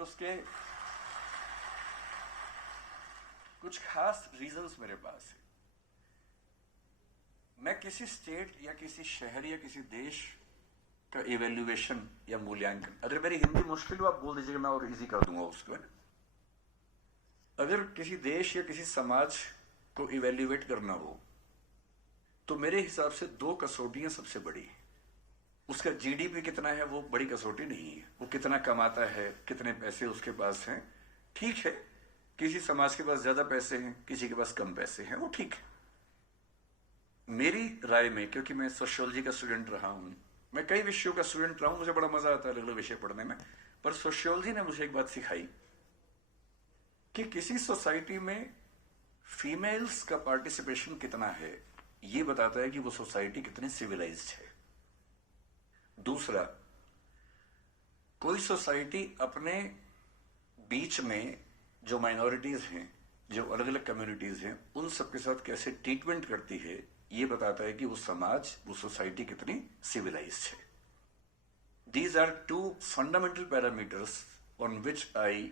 और उसके कुछ खास रीजंस मेरे पास है। मैं किसी स्टेट या किसी शहर या किसी देश का इवेल्युएशन या मूल्यांकन, अगर मेरी हिंदी मुश्किल हो आप बोल दीजिएगा, मैं और इजी कर दूंगा उसको। अगर किसी देश या किसी समाज को इवेल्युएट करना हो तो मेरे हिसाब से दो कसौटियां सबसे बड़ी हैं। उसका जीडीपी कितना है वो बड़ी कसौटी नहीं है, वो कितना कमाता है, कितने पैसे उसके पास हैं, ठीक है। किसी समाज के पास ज्यादा पैसे हैं, किसी के पास कम पैसे हैं, वो ठीक है। मेरी राय में, क्योंकि मैं सोशियोलॉजी का स्टूडेंट रहा हूं, मैं कई विषयों का स्टूडेंट रहा हूं, मुझे बड़ा मजा आता है अलग अलग विषय पढ़ने में, पर सोशियोलॉजी ने मुझे एक बात सिखाई कि किसी सोसाइटी में फीमेल्स का पार्टिसिपेशन कितना है ये बताता है कि वो सोसाइटी कितनी सिविलाइज्ड है। दूसरा, कोई सोसाइटी अपने बीच में जो माइनॉरिटीज हैं, जो अलग अलग कम्युनिटीज हैं, उन सबके साथ कैसे ट्रीटमेंट करती है ये बताता है कि वो समाज, वो सोसाइटी कितनी सिविलाइज्ड है। These are two fundamental parameters on which I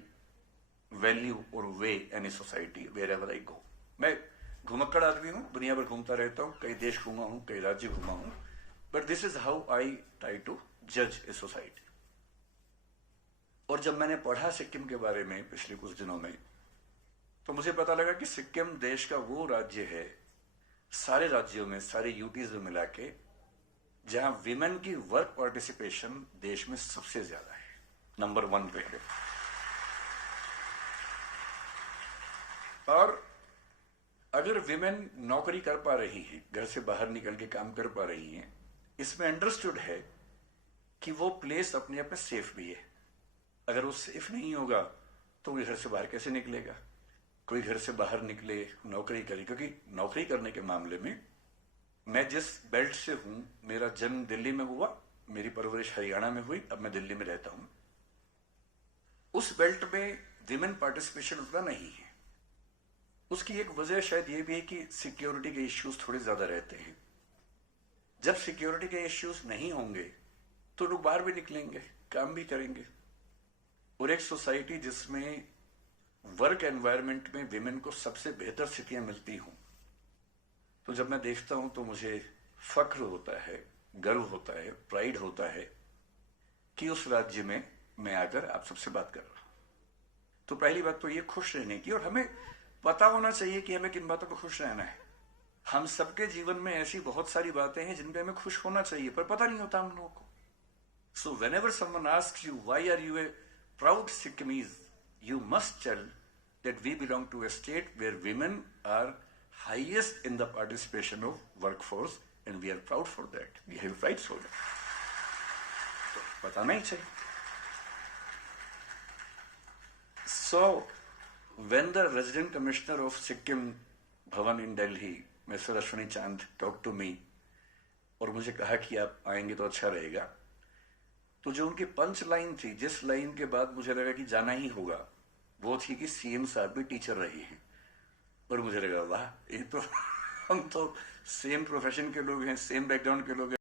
value और weigh any society wherever I go. मैं घुमक्कड़ आदमी हूं, दुनिया भर घूमता रहता हूं, कई देश घूमा हूं, कई राज्य घूमा हूं, but this is how I try to जज ए सोसाइटी। और जब मैंने पढ़ा सिक्किम के बारे में पिछले कुछ दिनों में, तो मुझे पता लगा कि सिक्किम देश का वो राज्य है, सारे राज्यों में, सारे यूटीज में मिला के, जहां विमेन की वर्क पार्टिसिपेशन देश में सबसे ज्यादा है, नंबर 1 पे है। और अगर विमेन नौकरी कर पा रही है, घर से बाहर निकल के काम कर पा रही हैं, इसमें अंडरस्टूड है कि वो प्लेस अपने आप में सेफ भी है। अगर वो सेफ नहीं होगा तो वो घर से बाहर कैसे निकलेगा? कोई घर से बाहर निकले, नौकरी करे, क्योंकि नौकरी करने के मामले में, मैं जिस बेल्ट से हूं, मेरा जन्म दिल्ली में हुआ, मेरी परवरिश हरियाणा में हुई, अब मैं दिल्ली में रहता हूं, उस बेल्ट में विमेन पार्टिसिपेशन उतना नहीं है। उसकी एक वजह शायद ये भी है कि सिक्योरिटी के इश्यूज थोड़े ज्यादा रहते हैं। जब सिक्योरिटी के इश्यूज नहीं होंगे तो लोग बाहर भी निकलेंगे, काम भी करेंगे। और एक सोसाइटी जिसमें वर्क एनवायरनमेंट में विमेन को सबसे बेहतर स्थितियां मिलती हों, तो जब मैं देखता हूं तो मुझे फख्र होता है, गर्व होता है, प्राइड होता है कि उस राज्य में मैं आकर आप सबसे बात कर रहा हूं। तो पहली बात तो ये खुश रहने की, और हमें पता होना चाहिए कि हमें किन बातों पर खुश रहना है। हम सबके जीवन में ऐसी बहुत सारी बातें हैं जिन पे हमें खुश होना चाहिए, पर पता नहीं होता हम लोगों को। सो whenever someone asks you why are you a proud Sikkimese, you must tell that we belong to a state where women are highest in the participation of workforce and we are proud for that. We have pride for that. तो बताना ही चाहिए। So when the resident commissioner of Sikkim Bhavan in Delhi, Mr. Ashwini Chand, talked to me और मुझे कहा कि आप आएंगे तो अच्छा रहेगा, तो जो उनकी पंच लाइन थी, जिस लाइन के बाद मुझे लगा कि जाना ही होगा, वो थी कि सीएम साहब भी टीचर रहे हैं। और मुझे लगा वाह, ये तो हम तो सेम प्रोफेशन के लोग हैं, सेम बैकग्राउंड के लोग हैं।